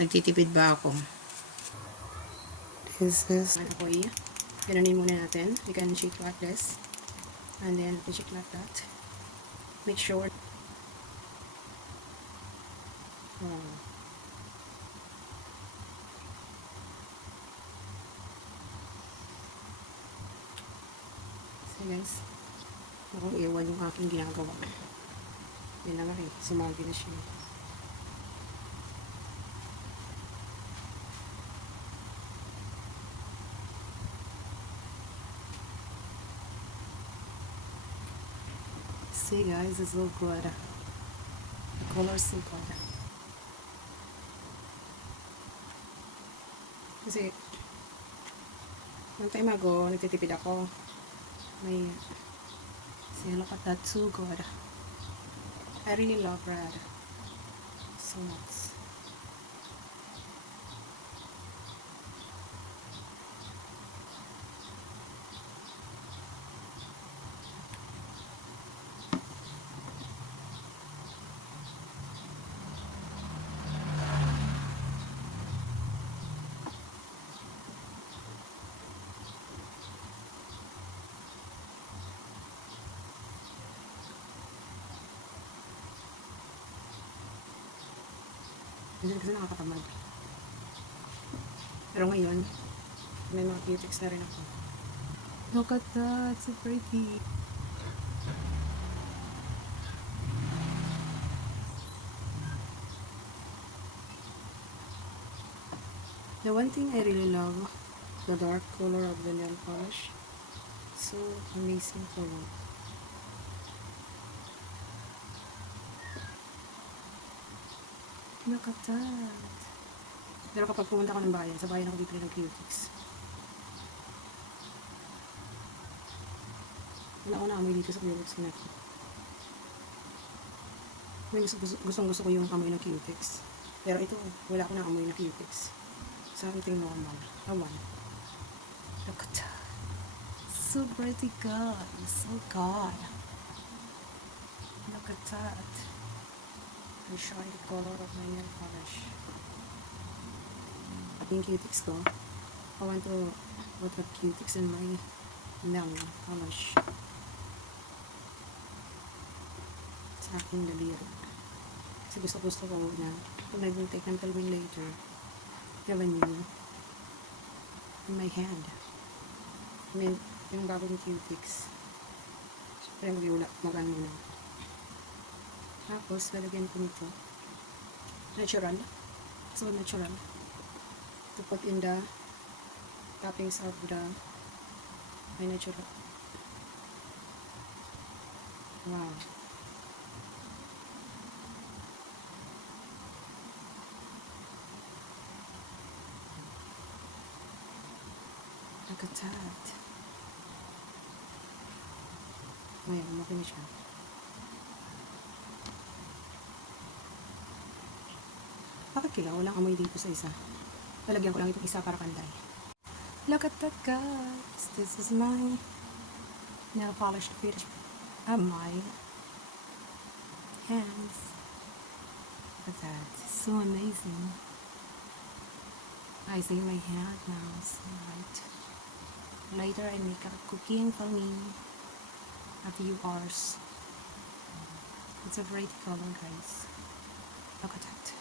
Nagtitipid ba ako? This is apoy. Gananin muna natin. You can shake like this. And then you shake like that. Make sure. So guys, mukhang iwan yung aking ginagawa. Yan na nga eh. Sumagi na siya. See guys, it's so good. The color is so good. Kasi, one time ago, nagtitipid ako. May, see, look at that, so good. I really love bread. So much. Hindi kasi nakakatamad. Pero ngayon, may mga cutex na rin ako. Look at that, so pretty. The one thing I really love, the dark color of the nail polish. So amazing color. Look at that. Pero kapag pumunta ako ng bayan, sa bayan ako bibili ng cutex. Wala ko na amoy dito sa cutex ko na ito. Gustong-gusto ko yung amoy ng cutex. Pero ito, wala ko na amoy ng cutex. Something normal. Awan. Look at that. So pretty guys. So God. Look at that. I show you the color of my nail polish. Yung cutex ko, I want to put a cutex in my nail polish. Sa aking daliri. Kasi gusto ko na kung nag-take ng filming later, have a new in my hand. I mean, yung bagong cutex. Siyempre, mag-ano muna. Tapos, lalagyan ko nito. Natural. So, natural. To put in the toppings of the my natural. Wow. Look at that. Ngayon, umaki na siya. Bakit kaya walang amoy dito sa isa? Lalagyan ko lang itong isa para kantay. Look at that guys. This is my nail polish finish of my hands. Look at that. So amazing. I see my hand now. So right. Later I make a cooking for me. A few hours. It's a great color guys. Look at that.